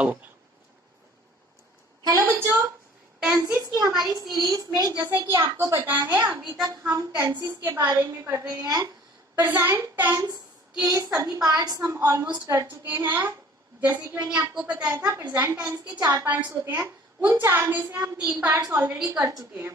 अब हेलो बच्चों, टेंसेस की हमारी सीरीज में जैसे कि आपको पता है अभी तक हम टेंसेस के बारे में पढ़ रहे हैं। प्रेजेंट टेंस के सभी पार्ट्स हम ऑलमोस्ट कर चुके हैं। जैसे कि मैंने आपको बताया था प्रेजेंट टेंस के 4 पार्ट्स होते हैं, उन 4 में से हम 3 पार्ट्स ऑलरेडी कर चुके हैं।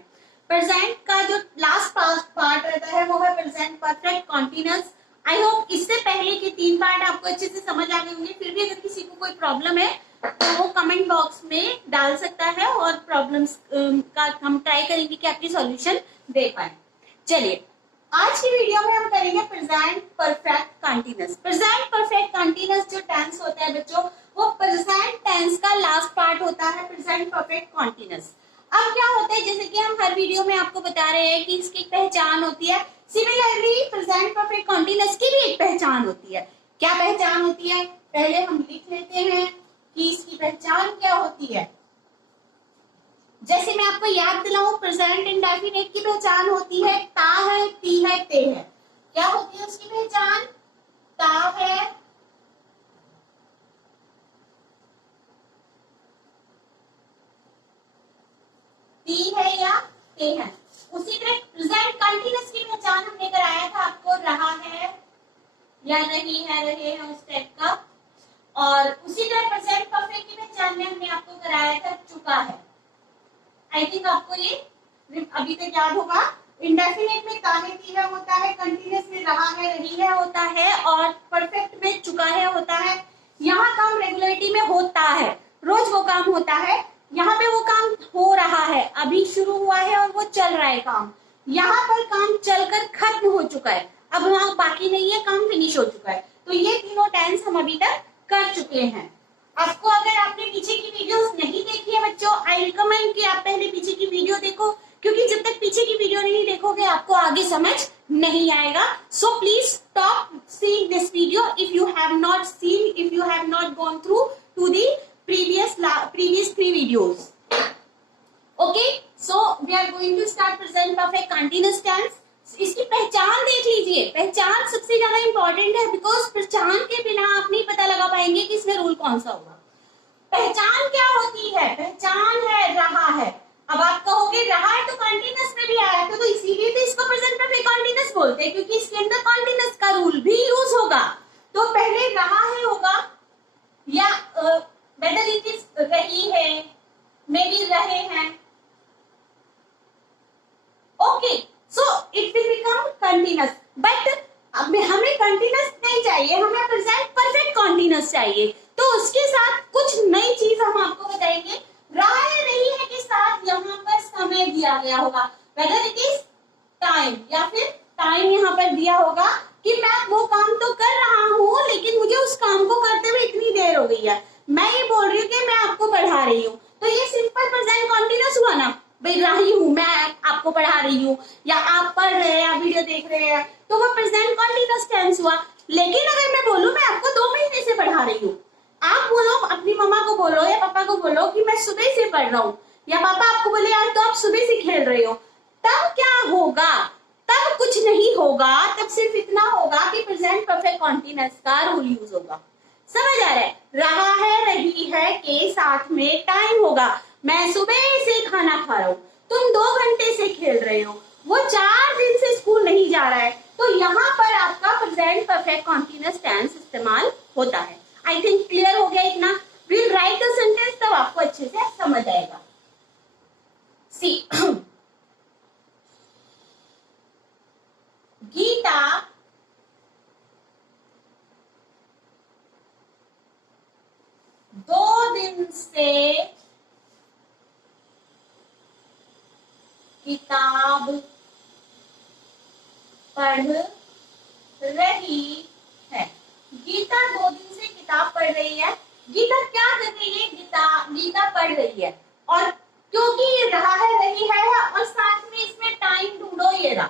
प्रेजेंट का जो लास्ट पार्ट रहता है वो है present perfect continuous. I hope इससे पहले के 3 पार्ट आपको अच्छे से समझ आ गए होंगे। फिर भी अगर किसी को कोई प्रॉब्लम है तो वो कमेंट बॉक्स में डाल सकता है और प्रॉब्लम्स का हम ट्राई करेंगे कि आपकी सॉल्यूशन दे पाए। चलिए आज की वीडियो में हम करेंगे present perfect continuous. Present perfect continuous जो टेंस होता है बच्चों, वो प्रेजेंट टेंस का लास्ट पार्ट होता है प्रेजेंट परफेक्ट कंटीन्यूअस। अब क्या होता है, जैसे कि हम हर वीडियो में आपको बता रहे हैं कि इसकी एक पहचान होती है, सिमिलरली प्रेजेंट परफेक्ट कंटीन्यूअस की भी एक पहचान होती है। क्या पहचान होती है, पहले हम लिख लेते हैं कि इसकी पहचान क्या होती है। जैसे मैं आपको याद दिलाऊं, प्रेजेंट इंडेफिनिट की पहचान होती है ता है, ती है, ते है। क्या होती है उसकी पहचान? ता है, ती है या ते है। उसी तरह प्रेजेंट कंटीन्यूअस की पहचान हमने कराया था आपको, रहा है या रही है, रहे हैं, उस टाइप का। और उसी तरह प्रेजेंट परफेक्ट की पहचान में हमने आपको कराया था चुका है। आई थिंक आपको ये अभी तक याद होगा। इंडेफिनिट में ताहे ती है होता है, कंटीन्यूअस में रहा है, रही है होता है, और परफेक्ट में चुका है होता है। यहाँ काम रेगुलरिटी में होता है, रोज वो काम होता है। यहाँ पे वो काम हो रहा है, अभी शुरू हुआ है और वो चल रहा है काम। यहाँ पर काम चलकर खत्म हो चुका है, अब वहां बाकी नहीं है, काम फिनिश हो चुका है। तो ये तीनों टेंस हम अभी तक कर चुके हैं। आपको अगर आपने पीछे की वीडियोस नहीं देखी है बच्चों, आई रिकमेंड कि आप पहले पीछे की वीडियो देखो, क्योंकि जब तक पीछे की वीडियो नहीं देखोगे आपको आगे समझ नहीं आएगा। So please stop seeing this video if you have not gone through to the previous 3 videos. Okay, so we are going to start present perfect continuous tense. इसकी पहचान देख लीजिए, पहचान सबसे ज्यादा इंपॉर्टेंट है, बिकॉज पहचान के बिना आप नहीं पता लगा पाएंगे कि इसमें रूल कौन सा होगा। पहचान क्या होती है? पहचान है रहा है। अब आप कहोगे रहा है तो कंटीन्यूअस में भी आया तो इसीलिए तो इसको प्रेजेंट परफेक्ट कंटीन्यूअस बोलते हैं, क्योंकि इसके अंदर कंटीन्यूअस का रूल भी यूज होगा। तो पहले रहा है होगा, या वेदर इट इज रही है, मे बी रहे हैं। Okay, so it will become continuous, but अब हमें कंटीन्यूअस नहीं चाहिए, हमें प्रेजेंट परफेक्ट कंटीन्यूअस चाहिए। तो उसके साथ कुछ नई चीज हम आपको बताएंगे। रहा है, रही है के साथ यहाँ पर समय दिया गया होगा, वेदर इट इज टाइम, या फिर टाइम यहाँ पर दिया होगा कि मैं वो काम तो कर रहा हूँ लेकिन मुझे उस काम को करते हुए इतनी देर हो गई है। मैं ये बोल रही हूँ कि मैं आपको पढ़ा रही हूँ, तो ये सिंपल प्रेजेंट कंटीन्यूअस हुआ ना, भाई रही हूँ, मैं आपको पढ़ा रही हूँ, या आप पढ़ रहे हैं या वीडियो देख रहे हैं, तो वो प्रेजेंट कंटीन्यूअस टेंस हुआ। लेकिन अगर मैं बोलूँ मैं आपको 2 महीने से पढ़ा रही हूँ, आप बोलो अपनी मम्मा को बोलो या पापा को बोलो कि मैं सुबह से पढ़ रहा हूँ, या पापा आपको बोले यार तो आप सुबह से खेल रहे हो, तब क्या होगा? तब कुछ नहीं होगा, तब सिर्फ इतना होगा कि प्रेजेंट परफेक्ट कंटीन्यूअस का रूल यूज होगा। समझ आ रहा है? रहा है, रही है के साथ में टाइम होगा। मैं सुबह से खाना खा रहा हूँ, तुम 2 घंटे से खेल रहे हो, वो 4 दिन से स्कूल नहीं जा रहा है, तो यहाँ पर आपका प्रेजेंट परफेक्ट कंटीन्यूअस टेंस इस्तेमाल होता है। आई थिंक क्लियर हो गया इतना। विल राइट द सेंटेंस, तब आपको अच्छे से समझ आएगा। सी गीता दो दिन से किताब पढ़ रही है। गीता 2 दिन से किताब पढ़ रही है। गीता क्या कर रही है? गीता पढ़ रही है, और क्योंकि ये रहा है, रही है, और साथ में इसमें टाइम ढूंढो, ये रहा,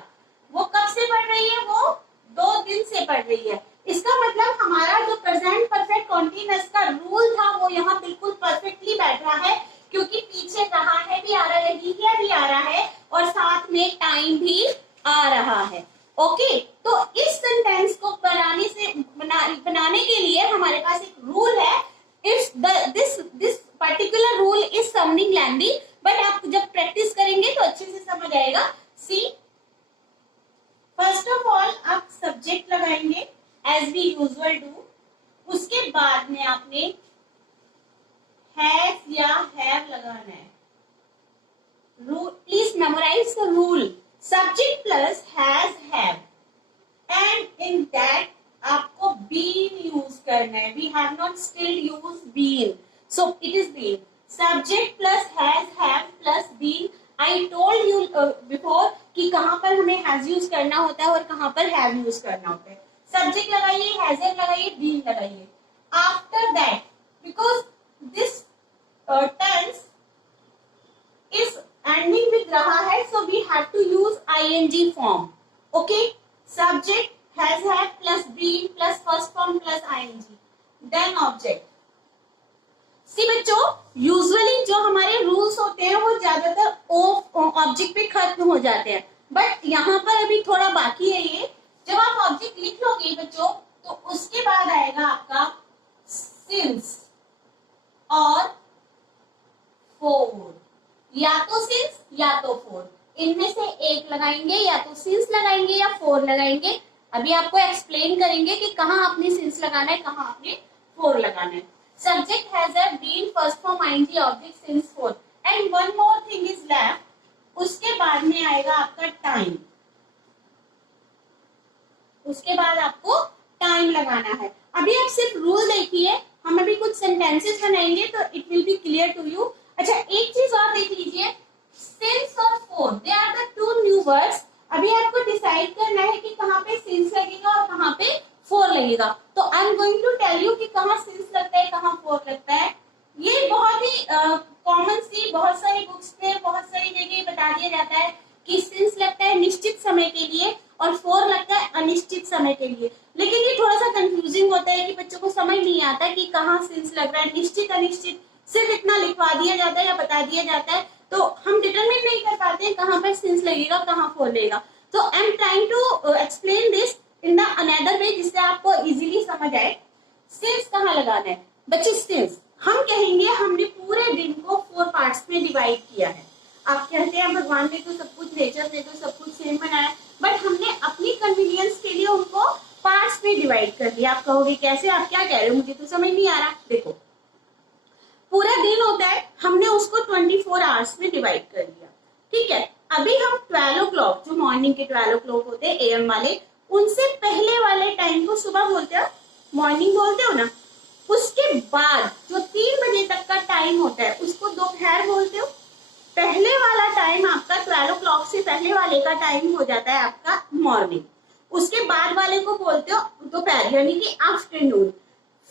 वो कब से पढ़ रही है? वो 2 दिन से पढ़ रही है। इसका मतलब हमारा जो प्रेजेंट परफेक्ट कंटीन्यूअस का रूल था वो यहाँ बिल्कुल परफेक्टली बैठ रहा है, क्योंकि पीछे रहा है भी आ रहा है, रही है भी आ रहा है, और साथ में टाइम भी आ रहा है। ओके, तो इस सेंटेंस को बनाने के लिए हमारे पास एक रूल है। If this sounding lengthy, but आप जब प्रैक्टिस करेंगे तो अच्छे से समझ आएगा। सी, फर्स्ट ऑफ ऑल आप सब्जेक्ट लगाएंगे एज वी यूजुअल डू, उसके बाद में आपने हैज या हैव लगाना है। Rule, please memorise the rule, subject plus has have, and in that आपको बीन यूज करना है। We have not still use been, so it is been. Subject plus has have plus been. I told you before कि कहां पर हमें has use करना होता है और कहां पर हैव यूज करना होता है। सब्जेक्ट लगाइए, हैजर लगाइए, बीन लगाइए। After that, because this tense is ending with raha hai, so we have to use ing form. Okay, subject has had plus been plus first form plus ing, then object. See बच्चों, usually जो हमारे rules होते हैं वो ज्यादातर object पे खत्म हो जाते हैं, बट यहाँ पर अभी थोड़ा बाकी है ये। जब आप ऑब्जेक्ट लिख लोगे बच्चों तो उसके बाद आएगा आपका सिंस और फोर, या तो सिंस या तो फोर, इनमें से एक लगाएंगे, या तो सिंस लगाएंगे या फोर लगाएंगे। अभी आपको एक्सप्लेन करेंगे कि कहाँ आपने सिंस लगाना है, कहाँ आपने फोर लगाना है। Subject has have been, first form ING, object since for, and one more thing is left, उसके बाद में आएगा आपका टाइम। उसके बाद आपको टाइम लगाना है। अभी आप सिर्फ रूल देखिए, हम अभी कुछ सेंटेंसेस बनाएंगे तो it will be clear to you. अच्छा, एक चीज और देख लीजिए, सिंस और for, they are the two new words. अभी आपको डिसाइड करना है कि कहाँ पे सिंस लगेगा और कहाँ पे फोर लगेगा। तो I am going to tell you कि कहाँ सिंस लगता है, कहाँ फोर लगता है। ये बहुत ही कॉमन सी, बहुत सारी बुक्स पे, बहुत सारी जगह बता दिया जाता है कि सिंस लगता है निश्चित समय के लिए और फोर लगता है अनिश्चित समय के लिए। लेकिन ये थोड़ा सा कंफ्यूजिंग होता है कि बच्चों को समझ नहीं आता कि कहाँ सिंस लग रहा है, निश्चित अनिश्चित सिर्फ इतना लिखवा दिया जाता है या बता दिया जाता है, तो हम डिटरमिन नहीं कर पाते कहाँ पर सिंस लगेगा, कहाँ फोर लगेगा। तो I am trying to explain this in the another way, जिससे आपको इजीली समझ आए। सिंस कहाँ लगाना है बच्चे? सिंस हम कहेंगे हमने पूरे दिन को 4 पार्ट्स में डिवाइड किया है। आप कहते हैं भगवान ने तो सब कुछ, नेचर ने तो सब कुछ सेम बनाया, बट हमने अपनी कन्वीनियंस के लिए उनको पार्ट्स में डिवाइड कर दिया। आप कहोगे कैसे, आप क्या कह रहे हो, मुझे तो समझ नहीं आ रहा। देखो, पूरा दिन होता है, हमने उसको 24 आवर्स में डिवाइड कर दिया, ठीक है। अभी हम 12 o'clock, जो मॉर्निंग के 12 o'clock होते हैं एएम वाले, उनसे पहले वाले टाइम को सुबह बोलते हो, मॉर्निंग बोलते हो ना। उसके बाद जो 3 बजे तक का टाइम होता है उसको दोपहर बोलते हो। पहले वाला टाइम आपका 12 o'clock से पहले वाले का टाइम हो जाता है आपका मॉर्निंग। उसके बाद वाले को बोलते हो दोपहर, यानी कि आफ्टरनून।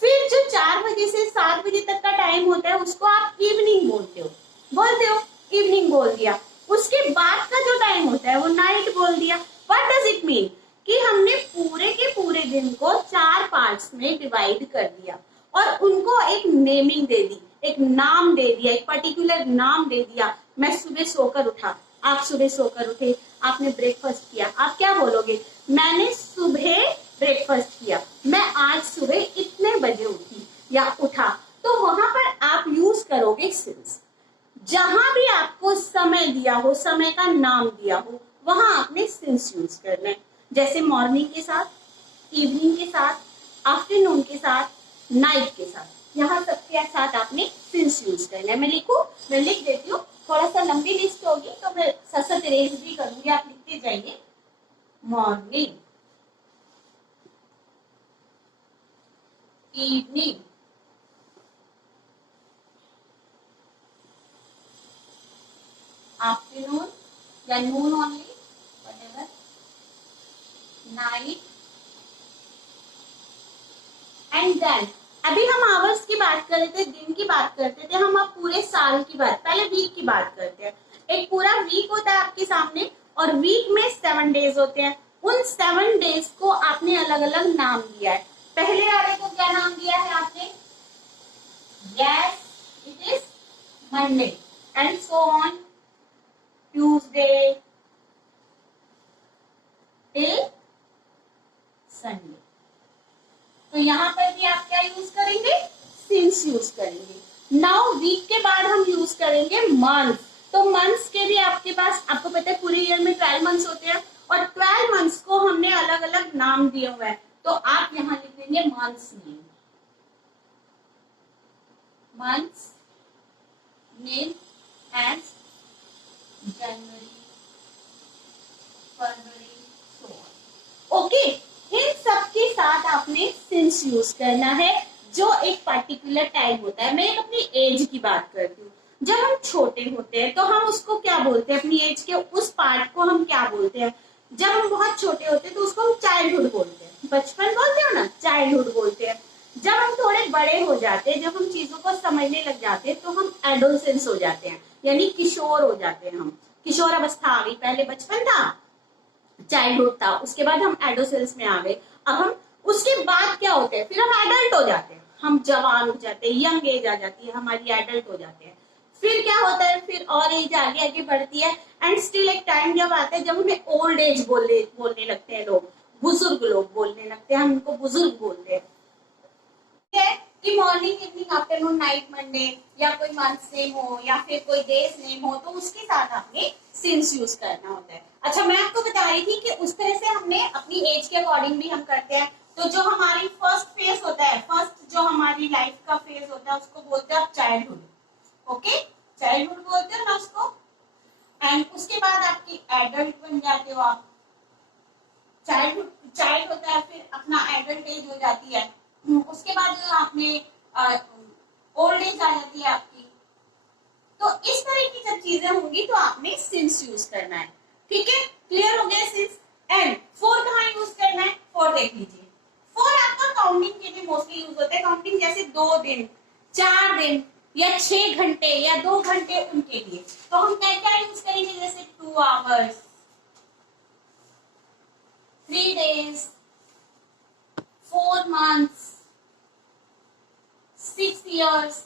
फिर जो 4 बजे से 7 बजे तक का टाइम होता है उसको आप इवनिंग बोलते हो, इवनिंग बोल दिया। उसके बाद का जो टाइम होता है वो नाइट बोल दिया। What does it mean? कि हमने पूरे के पूरे दिन को 4 पार्ट्स में डिवाइड कर दिया और उनको एक नेमिंग दे दी, एक नाम दे दिया, एक पर्टिकुलर नाम दे दिया। मैं सुबह सोकर उठा, आप सुबह सोकर उठे, आपने ब्रेकफास्ट किया, आप क्या बोलोगे? मैंने सुबह ब्रेकफास्ट किया, मैं आज सुबह इतने बजे उठी या उठा। तो वहां पर आप यूज करोगे सिंस। जहां भी आपको समय दिया हो, समय का नाम दिया हो, वहां आपने सिंस यूज करना है। जैसे मॉर्निंग के साथ, इवनिंग के साथ, आफ्टरनून के साथ, नाइट के साथ, यहाँ सबके साथ आपने सिंस यूज करना है। मैं लिख देती हूँ, थोड़ा सा लंबी लिस्ट होगी तो मैं सशत इरेज भी करूंगी, आप लिखते जाइए। मॉर्निंग, इवनिंग, आफ्टरनून या noon only, whatever, night and then. अभी हम आवर्स की बात कर रहे थे, दिन की बात करते थे, हम अब पूरे साल की बात, पहले वीक की बात करते हैं। एक पूरा वीक होता है आपके सामने और वीक में 7 डेज होते हैं। उन 7 डेज को आपने अलग अलग नाम दिया है। पहले वाले को क्या नाम दिया है आपने? Yes, it is Monday and so on, Tuesday till Sunday. तो यहां पर भी आप क्या यूज करेंगे? सिंस यूज करेंगे। नाउ वीक के बाद हम यूज करेंगे मंथ। तो मंथ्स के भी आपके पास, आपको पता है पूरे ईयर में 12 मंथ्स होते हैं और 12 मंथ्स को हमने अलग अलग नाम दिए हुए हैं। तो आप यहां लिख देंगे months name, months name as January, February, so on. Okay, इन सब के साथ आपने सिंस यूज करना है, जो एक पर्टिकुलर टाइम होता है। मैं अपनी एज की बात करती हूँ। जब हम छोटे होते हैं तो हम उसको क्या बोलते हैं, अपनी एज के उस पार्ट को हम क्या बोलते हैं? जब हम बहुत छोटे होते हैं तो उसको हम चाइल्डहुड बोलते हैं, बचपन बोलते हो ना, चाइल्डहुड बोलते हैं। जब हम थोड़े बड़े हो जाते हैं, जब हम चीजों को समझने लग जाते हैं, तो हम एडोलसेंस हो जाते हैं, यानी किशोर हो जाते हैं। हम किशोर अवस्था आ गई, पहले बचपन था, चाइल्डहुड था, उसके बाद हम एडोसेंस में आ गए। अब हम उसके बाद क्या होते हैं, फिर हम एडल्ट हो जाते हैं, हम जवान हो जाते हैं, यंग एज आ जाती है हमारी, एडल्ट हो जाते हैं। फिर क्या होता है, फिर और एज आगे आगे बढ़ती है, एंड स्टिल एक टाइम जब आता है जब हमें ओल्ड एज बोलने लगते हैं लोग, बुजुर्ग लोग बोलने लगते हैं, हम उनको बुजुर्ग बोलते हैं। है कि morning, evening, afternoon, night, Monday, या कोई मंथ नेम हो या फिर कोई डेज नेम हो, तो उसके साथ आपने सिंस यूज करना होता है। अच्छा, मैं आपको बता रही थी कि उस तरह से हमने अपनी एज के अकॉर्डिंग भी हम करते हैं। तो जो हमारी फर्स्ट फेज होता है, फर्स्ट जो हमारी लाइफ का फेज होता है, उसको बोलते हैं आप चाइल्डहुड। ओके, चाइल्डहुड बोलते हो ना उसको। एंड उसके बाद आपकी एडल्ट बन जाते हो आप। चाइल्डहुड, चाइल्ड होता है, फिर अपना एडल्ट एज हो जाती है, उसके बाद आपने ओल्ड एज आ जाती है आपकी। तो इस तरह की जब चीजें होंगी तो आपने सिंस यूज करना है। ठीक है, क्लियर हो गया सिंस। एंड फोर कहाँ यूज करना है, फोर देख लीजिए। फोर आपका काउंटिंग के लिए मोस्टली यूज होता है। काउंटिंग जैसे 2 दिन, 4 दिन, या 6 घंटे या 2 घंटे, उनके लिए तो हम क्या क्या यूज करेंगे, जैसे 2 आवर्स, 3 days, 4 months, 6 years।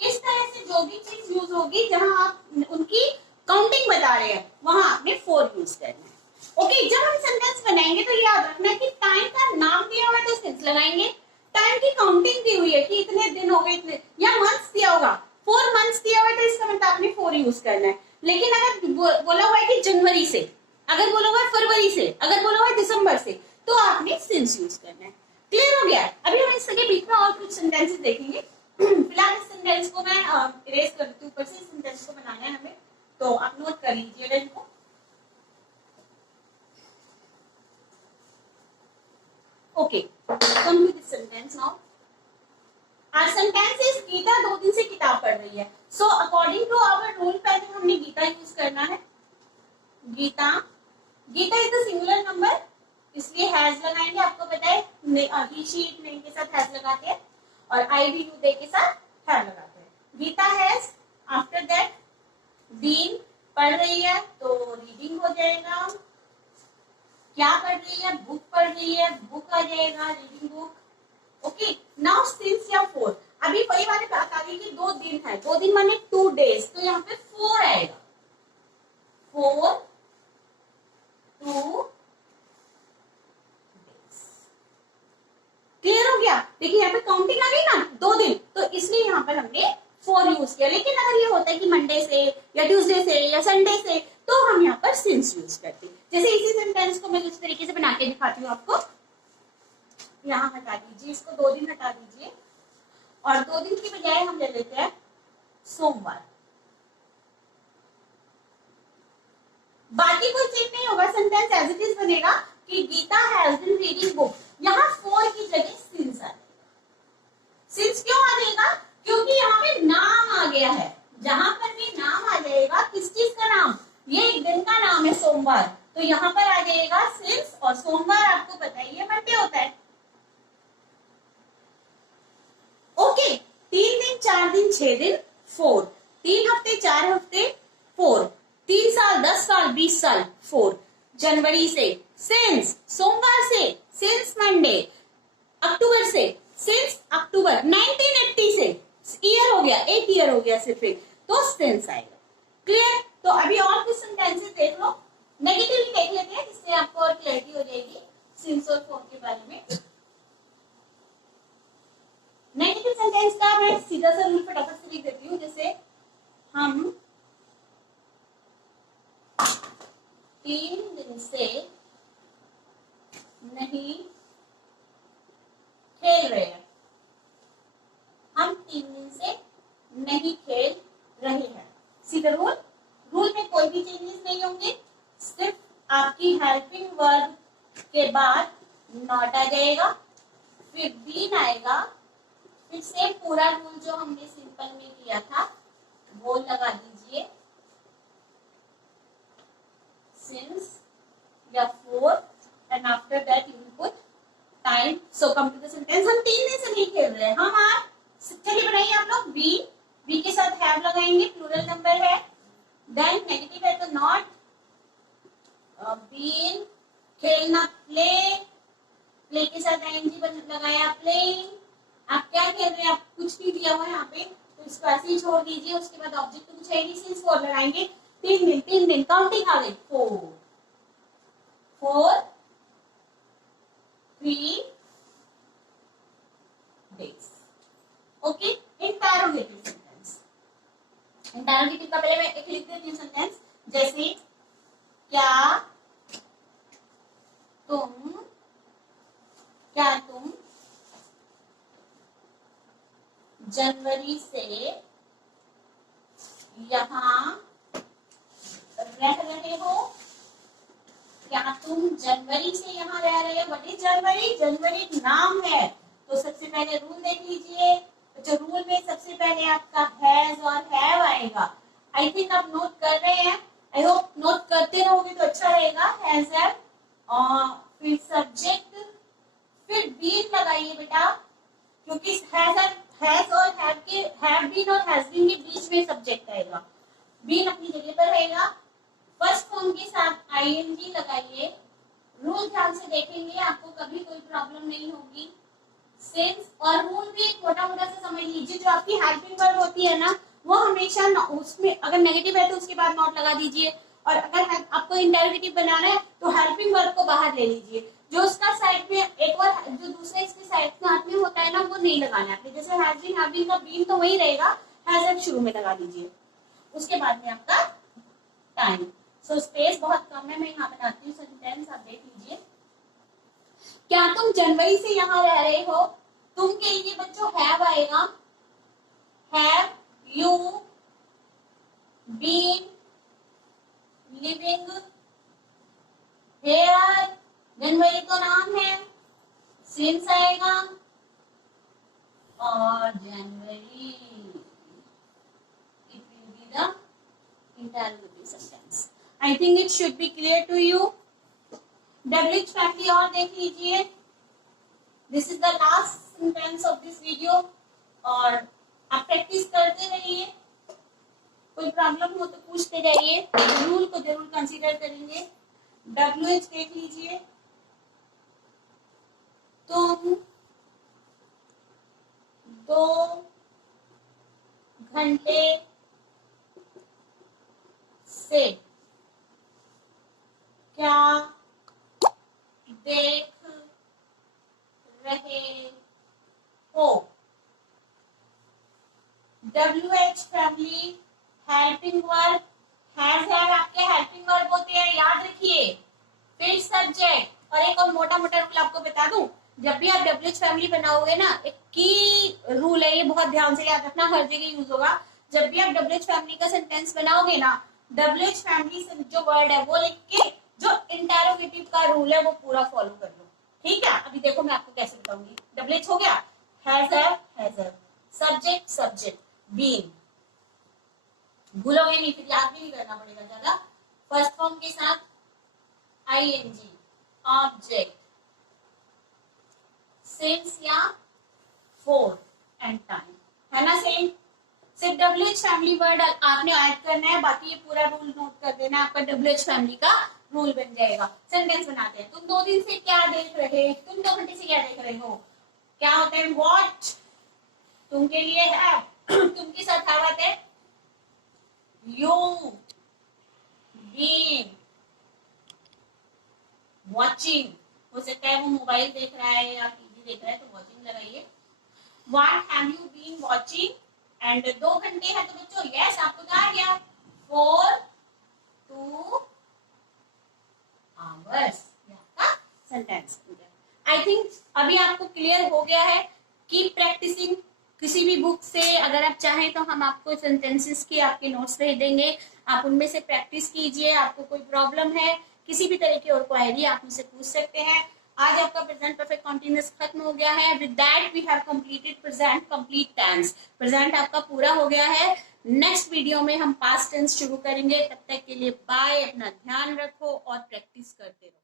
इस तरह से जो भी चीज यूज होगी जहां आप उनकी काउंटिंग बता रहे हैं, वहां आपने 4 यूज करना है। ओके, जब हम सेंटेंस बनाएंगे तो याद रखना कि टाइम का नाम दिया हुआ है तो सिंस लगाएंगे, टाइम की काउंटिंग दी हुई है कि इतने दिन हो गए, इतने, या मंथ्स दिया होगा, 4 मंथ्स दिया हुआ है तो इसका मतलब आपने 4 यूज करना है। लेकिन अगर बोला हुआ है कि जनवरी से, अगर बोला हुआ है फरवरी से, अगर बोला हुआ है दिसंबर से, तो आपने सिंस यूज करना है। क्लियर हो गया? अभी हम इसके बीच में और कुछ सेंटेंसेस देखेंगे। फिलहाल इस सेंटेंस को मैं इरेज कर देती हूँ ऊपर से। इस सेंटेंस को बनाना है हमें, तो आप नोट कर लीजिएगा इनको। Okay, come to this sentence now. Our sentence is Gita 2 दिन से किताब पढ़ रही है। So according to our rule, पहले हमने गीता यूज करना है। Gita, Gita is the singular number, इसलिए हैज लगाएंगे। आपको पता है ही शी इट नेम के साथ हैज लगाते हैं, और आई भी यू दे के साथ हैव लगाते हैं। Gita has, after that been, पढ़ रही है तो रीडिंग हो जाएगा। क्या पढ़ रही है, बुक पढ़ रही है, बुक आ जाएगा, reading book. Okay, now since या 4, अभी वही वाली बात आ गई कि 2 दिन है, 2 दिन माने 2 डेज, तो यहाँ पे 4 आएगा। 4, 2 क्लियर हो गया? देखिए यहाँ पे काउंटिंग आ गई ना, 2 दिन, तो इसलिए यहाँ पर हमने 4 यूज किया। लेकिन अगर ये होता है कि मंडे से या ट्यूसडे से या संडे से, तो हम यहाँ पर सिंस यूज करते हैं। जैसे इसी सेंटेंस को मैं इस तरीके से बना के दिखाती हूँ आपको। यहाँ हटा दीजिए इसको, 2 दिन हटा दीजिए, और 2 दिन की बजाय हम ले लेते हैं सोमवार। बाकी कोई चेंज नहीं होगा, सेंटेंस एज इट इज बनेगा कि Gita has been reading book. यहाँ 4 की जगह सिंस आ जाएगा। सिंस क्यों आ जाएगा? क्योंकि यहाँ पे नाम आ गया है। जहां पर भी नाम आ जाएगा, किस चीज का नाम, ये एक दिन का नाम है सोमवार, तो यहाँ पर आ जाएगा सिंस। और सोमवार आपको पता ही है मंडे होता है। ओके, 3 दिन, 4 दिन, 6 दिन, 4, 3 हफ्ते, 4 हफ्ते, 4, 3 साल, 10 साल, 20 साल, 4, जनवरी से सिंस, सोमवार से सिंस मंडे, अक्टूबर से सिंस अक्टूबर, 1980 से ईयर हो गया, 1 ईयर हो गया सिर्फ एक, तो सिंस आएगा। क्लियर? तो अभी और कुछ सेंटेंसेस देख लो, नेगेटिवली देख लेते हैं, जिससे आपको और क्लैरिटी हो जाएगी सिंस और 4 के बारे में। नेगेटिव सेंटेंस का मैं सीधा सा रूल फटाफट से लिख देती हूँ। जैसे हम 3 दिन से नहीं खेल रहे हैं। हम 3 दिन से नहीं खेल रहे हैं। सीधा रूल। रूल में कोई भी चेंजेस नहीं होंगे, सिर्फ आपकी हेल्पिंग वर्ब के बाद नॉट आ जाएगा, फिर बीन आएगा, फिर से पूरा रूल जो हमने सिंपल में किया था वो लगा दीजिए, सिंस या for, and after that you will put time. So come to the sentence. हम 3 दिन से नहीं खेल रहे हैं। हम आप चलिए बनाइए आप लोग। बी के साथ हैव लगाएंगे, प्लूरल नंबर है। देन नेगेटिव है तो नॉट, बीन, खेलना प्ले, प्ले के साथ आईएनजी लगाया प्लेइंग। आप क्या खेल रहे हैं, आप कुछ नहीं दिया हुआ है यहाँ पे, तो इसको ऐसे ही छोड़ दीजिए। उसके बाद ऑब्जेक्ट तो कुछ है नहीं, सिंस फॉर लगाएंगे। 3 दिन काउंटिंग आ गई 4 3 days। Okay. Interrogative sentence. Interrogative का पहले मैं एक लिख देती हूँ सेंटेंस। जैसे क्या तुम जनवरी से यहाँ रह रहे हो? क्या तुम जनवरी से यहाँ रह रहे हो? व्हाट इज जनवरी? जनवरी नाम है, तो सबसे पहले रूल देख लीजिए। जो रूल में सबसे पहले आपका हैज और हैव आएगा। आई थिंक आप नोट कर रहे हैं, आई होप नोट करते रहोगे तो अच्छा रहेगा। हैज हैव, और फिर सब्जेक्ट, फिर बीन लगाइए बेटा, क्योंकि हैज और हैव के, हैव बीन और हैज बीन के बीच में सब्जेक्ट आएगा। बीन अपनी जगह पर रहेगा। फर्स्ट फॉर्म के साथ आईएनजी लगाइए। रूल ध्यान से देखेंगे, आपको कभी कोई प्रॉब्लम नहीं होगी। सेंस और रूल भी छोटा मोटा सा समझ लीजिए। जो आपकी हेल्पिंग वर्ब होती है ना, वो हमेशा उसमें अगर नेगेटिव है तो उसके बाद नॉट लगा दीजिए, और अगर आपको इंटरोगेटिव बनाना है तो हेल्पिंग वर्ब को बाहर ले लीजिए। जो उसका साइड में एक और जो दूसरा इसके साइड में होता है ना, वो नहीं लगाना है आपने। जैसे हैज बीन, हैव बीन का बीन तो वही रहेगा, हैज हैव शुरू में लगा दीजिए, उसके बाद में आपका टाइम। सो स्पेस बहुत कम है, मैं यहाँ बनाती हूँ सेंटेंस, आप देख लीजिए। क्या तुम जनवरी से यहाँ रह रहे हो? तुम के लिए बच्चों हैव आएगा। Have you been living here? जनवरी तो नाम है, सिंस आएगा, और जनवरी it will be the interrogative sentence. I think it should be clear to you. WH family और देख लीजिए। This is the last sentence of this video, और आप प्रैक्टिस करते रहिए। कोई प्रॉब्लम हो तो पूछते जाइए, रूल को जरूर कंसीडर करेंगे। WH देख लीजिए। तुम 2 घंटे से क्या देख रहे हो? WH family helping verb, has have आपके हेल्पिंग वर्ब होते हैं, याद रखिए। फिर सब्जेक्ट। और एक और मोटा मोटा रूल आपको बता दूं, जब भी आप WH फैमिली बनाओगे ना, एक की रूल है, ये बहुत ध्यान से याद रखना, हर जगह यूज होगा। जब भी आप WH फैमिली का सेंटेंस बनाओगे ना, WH फैमिली से जो वर्ड है वो लिख के जो इंटरोगेटिव का रूल है वो पूरा फॉलो कर लो, ठीक है? अभी देखो मैं आपको कैसे बताऊंगी। WH हो गया, has have, subject subject, been, भूलोगे नहीं, फिर याद भी नहीं करना पड़ेगा ज्यादा। फर्स्ट फॉर्म के साथ आईएनजी, ऑब्जेक्ट, सिंस या फॉर, एंड टाइम, है ना सेम? सिर्फ WH फैमिली वर्ड आपने ऐड करना है, बाकी ये पूरा रूल नोट कर देना है, आपका WH फैमिली का रूल बन जाएगा। सेंटेंस बनाते हैं। तुम 2 दिन से क्या देख रहे? तुम 2 घंटे से क्या देख रहे हो? क्या होता है वॉट? तुम के लिए है, तुम के साथ आते हैं यू बीन वॉचिंग। हो सकता है वो मोबाइल देख रहा है या टीवी देख रहा है, तो वॉचिंग लगाइए। What have you been watching, and 2 घंटे है तो बच्चों यस आपको क्या आ गया 4 2 hours आपका सेंटेंस। आई थिंक अभी आपको क्लियर हो गया है कि प्रैक्टिसिंग किसी भी बुक से, अगर आप चाहें तो हम आपको सेंटेंसेस के आपके नोट्स भेज देंगे, आप उनमें से प्रैक्टिस कीजिए। आपको कोई प्रॉब्लम है, किसी भी तरह की और क्वेरी आप मुझसे पूछ सकते हैं। आज आपका प्रेजेंट परफेक्ट कॉन्टिन्यूअस खत्म हो गया है। With that we have completed present complete tense. Present आपका पूरा हो गया है। नेक्स्ट वीडियो में हम पास्ट टेंस शुरू करेंगे। तब तक के लिए बाय, अपना ध्यान रखो और प्रैक्टिस करते रहो।